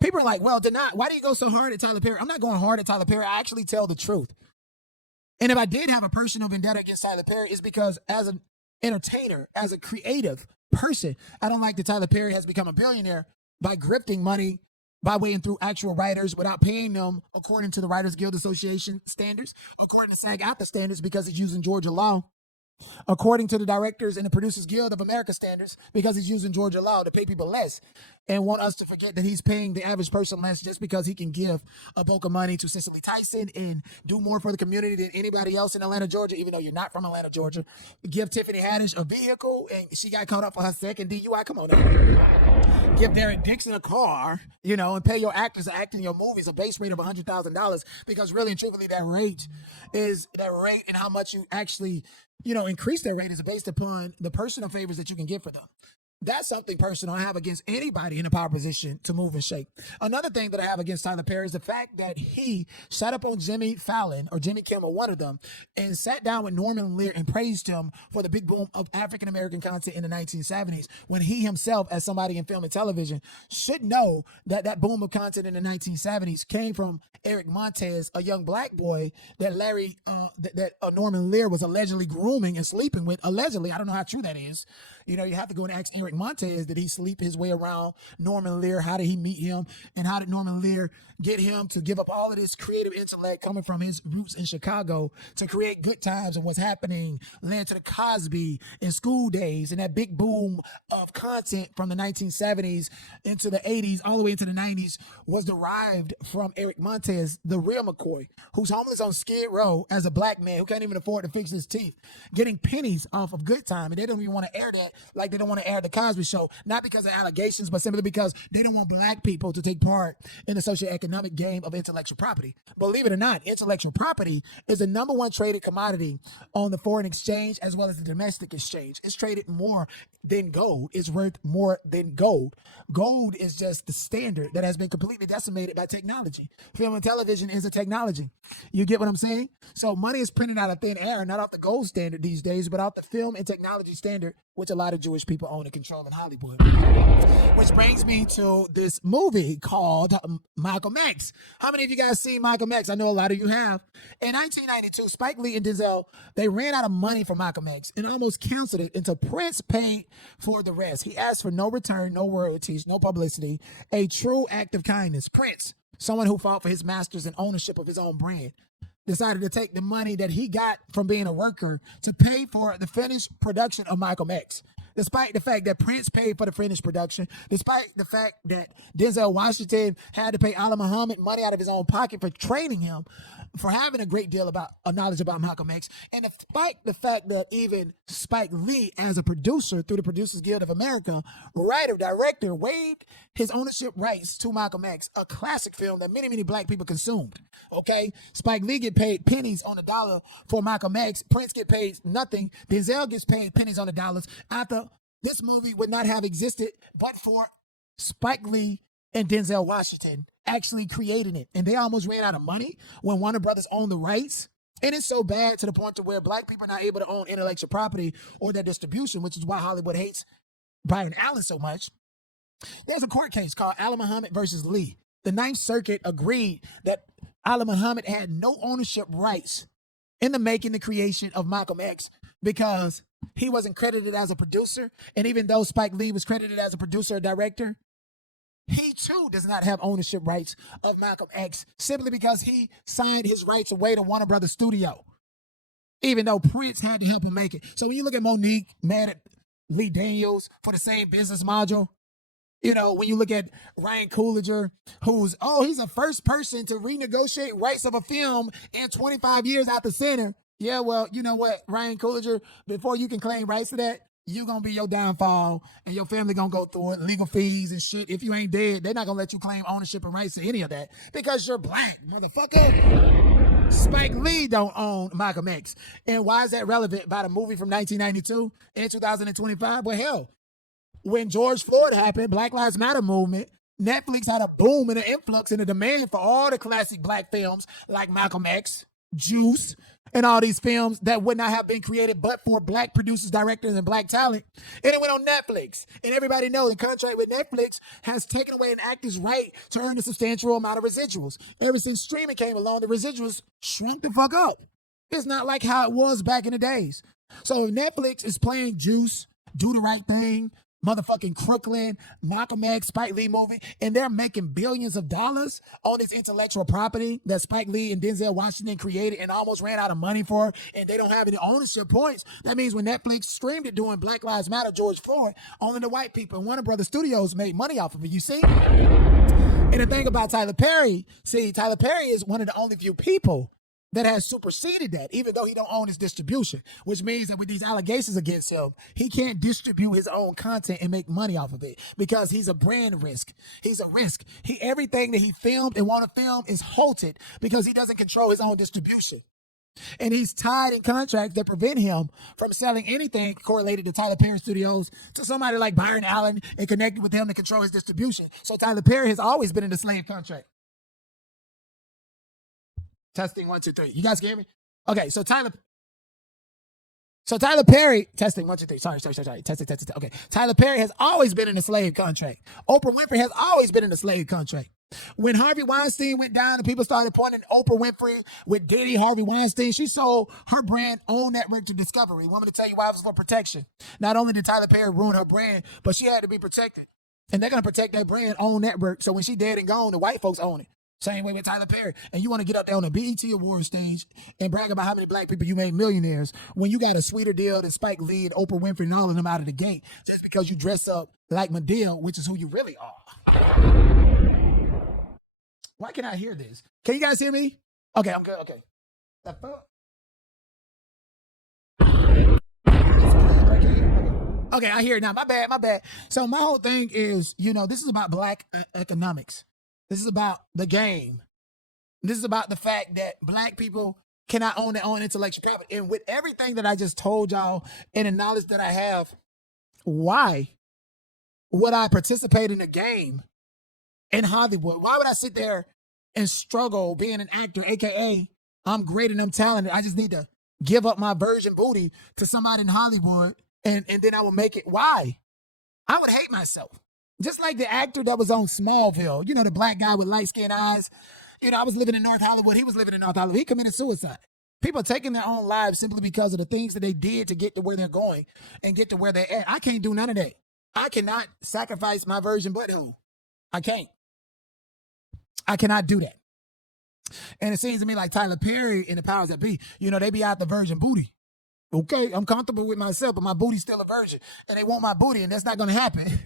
People are like, well, why do you go so hard at Tyler Perry? I'm not going hard at Tyler Perry. I actually tell the truth. And if I did have a personal vendetta against Tyler Perry, it's because as an entertainer, as a creative person, I don't like that Tyler Perry has become a billionaire by grifting money by way and through actual writers without paying them according to the Writers Guild Association standards, according to SAG-AFTRA standards because he's using Georgia law, according to the Directors and the Producers Guild of America standards because he's using Georgia law to pay people less and want us to forget that he's paying the average person less just because he can give a bulk of money to Cicely Tyson and do more for the community than anybody else in Atlanta, Georgia, even though you're not from Atlanta, Georgia. Give Tiffany Haddish a vehicle and she got caught up for her second DUI. Come on now. Give Derek Dixon a car, and pay your actors to act in your movies a base rate of $100,000 because really and truthfully that rate and how much you actually, increase their rate is based upon the personal favors that you can get for them. That's something personal I have against anybody in a power position to move and shake. Another thing that I have against Tyler Perry is the fact that he sat up on Jimmy Fallon or Jimmy Kimmel, one of them, and sat down with Norman Lear and praised him for the big boom of African-American content in the 1970s when he himself, as somebody in film and television, should know that that boom of content in the 1970s came from Eric Montez, a young black boy that Norman Lear was allegedly grooming and sleeping with. Allegedly, I don't know how true that is. You have to go and ask Eric Montez, did he sleep his way around Norman Lear? How did he meet him? And how did Norman Lear get him to give up all of this creative intellect coming from his roots in Chicago to create Good Times and What's Happening, led to the Cosby and School Days and that big boom of content from the 1970s into the 80s, all the way into the 90s was derived from Eric Montez, the real McCoy, who's homeless on Skid Row as a black man who can't even afford to fix his teeth, getting pennies off of Good Time. And they don't even want to air that like they don't want to air the Cosby Show, not because of allegations, but simply because they don't want black people to take part in the socioeconomic game of intellectual property. Believe it or not, intellectual property is the number one traded commodity on the foreign exchange as well as the domestic exchange. It's traded more than gold. It's worth more than gold. Gold is just the standard that has been completely decimated by technology. Film and television is a technology. You get what I'm saying? So money is printed out of thin air, not off the gold standard these days, but off the film and technology standard, which a lot of Jewish people own and control in Hollywood. Which brings me to this movie called Malcolm X. How many of you guys seen Malcolm X? I know a lot of you have. In 1992, Spike Lee and Denzel, they ran out of money for Malcolm X and almost canceled it until Prince paid for the rest. He asked for no return, no royalties, no publicity, a true act of kindness. Prince, someone who fought for his masters and ownership of his own brand, decided to take the money that he got from being a worker to pay for the finished production of Malcolm X. Despite the fact that Prince paid for the finished production, despite the fact that Denzel Washington had to pay Ali Muhammad money out of his own pocket for training him, for having a great deal about knowledge about Malcolm X, and despite the fact that even Spike Lee, as a producer through the Producers Guild of America, writer, director, waived his ownership rights to Malcolm X, a classic film that many, many black people consumed. Okay, Spike Lee get paid pennies on the dollar for Malcolm X. Prince get paid nothing. Denzel gets paid pennies on the dollars. After this movie would not have existed but for Spike Lee and Denzel Washington actually creating it. And they almost ran out of money when Warner Brothers owned the rights. And it's so bad to the point to where black people are not able to own intellectual property or their distribution, which is why Hollywood hates Brian Allen so much. There's a court case called Ali Muhammad versus Lee. The Ninth Circuit agreed that Ali Muhammad had no ownership rights in the making, the creation of Malcolm X because he wasn't credited as a producer. And even though Spike Lee was credited as a producer or director, he too does not have ownership rights of Malcolm X simply because he signed his rights away to Warner Brothers Studio, even though Prince had to help him make it. So when you look at Monique mad at Lee Daniels for the same business module, when you look at Ryan Coogler, he's the first person to renegotiate rights of a film in 25 years after center. Yeah, well, you know what, Ryan Coogler, before you can claim rights to that, you're going to be your downfall and your family going to go through it, legal fees and shit. If you ain't dead, they're not going to let you claim ownership and rights to any of that because you're black, motherfucker. Spike Lee don't own Malcolm X. And why is that relevant about a movie from 1992 in 2025? Well, hell, when George Floyd happened, Black Lives Matter movement, Netflix had a boom and an influx and a demand for all the classic black films like Malcolm X, Juice, and all these films that would not have been created but for black producers, directors, and black talent. And it went on Netflix. And everybody knows the contract with Netflix has taken away an actor's right to earn a substantial amount of residuals. Ever since streaming came along, the residuals shrunk the fuck up. It's not like how it was back in the days. So Netflix is playing Juice, Do the Right Thing, motherfucking Crooklyn, Malcolm X, Spike Lee movie, and they're making billions of dollars on this intellectual property that Spike Lee and Denzel Washington created and almost ran out of money for, and they don't have any ownership points. That means when Netflix streamed it doing Black Lives Matter, George Floyd, only the white people and Warner Brothers Studios made money off of it, you see? And the thing about Tyler Perry, see, Tyler Perry is one of the only few people that has superseded that, even though he don't own his distribution, which means that with these allegations against him, he can't distribute his own content and make money off of it because he's a brand risk. He's a risk. Everything that he filmed and want to film is halted because he doesn't control his own distribution. And he's tied in contracts that prevent him from selling anything correlated to Tyler Perry Studios to somebody like Byron Allen and connected with him to control his distribution. So Tyler Perry has always been in a slave contract. Testing 1, 2, 3. You guys can hear me? Okay, so Tyler Perry, testing 1, 2, 3. Sorry. Testing. Okay. Tyler Perry has always been in a slave contract. Oprah Winfrey has always been in a slave contract. When Harvey Weinstein went down and people started pointing Oprah Winfrey with Diddy, Harvey Weinstein, she sold her brand own network to Discovery. Want me to tell you why it was for protection? Not only did Tyler Perry ruin her brand, but she had to be protected. And they're going to protect that brand own network. So when she dead and gone, the white folks own it. Same way with Tyler Perry. And you want to get up there on the BET Awards stage and brag about how many black people you made millionaires when you got a sweeter deal than Spike Lee and Oprah Winfrey and all of them out of the gate just because you dress up like Madea, which is who you really are. Why can't I hear this? Can you guys hear me? Okay, I'm good. Okay. The fuck? Okay, I hear it now. My bad. So my whole thing is, this is about black economics. This is about the game. This is about the fact that black people cannot own their own intellectual property. And with everything that I just told y'all and the knowledge that I have, why would I participate in a game in Hollywood? Why would I sit there and struggle being an actor, AKA I'm great and I'm talented. I just need to give up my virgin booty to somebody in Hollywood and then I will make it. Why? I would hate myself. Just like the actor that was on Smallville, the black guy with light-skinned eyes. I was living in North Hollywood. He was living in North Hollywood. He committed suicide. People taking their own lives simply because of the things that they did to get to where they're going and get to where they're at. I can't do none of that. I cannot sacrifice my virgin butthole. I can't. I cannot do that. And it seems to me like Tyler Perry and the powers that be, they be out the virgin booty. Okay, I'm comfortable with myself, but my booty's still a virgin. And they want my booty, and that's not going to happen.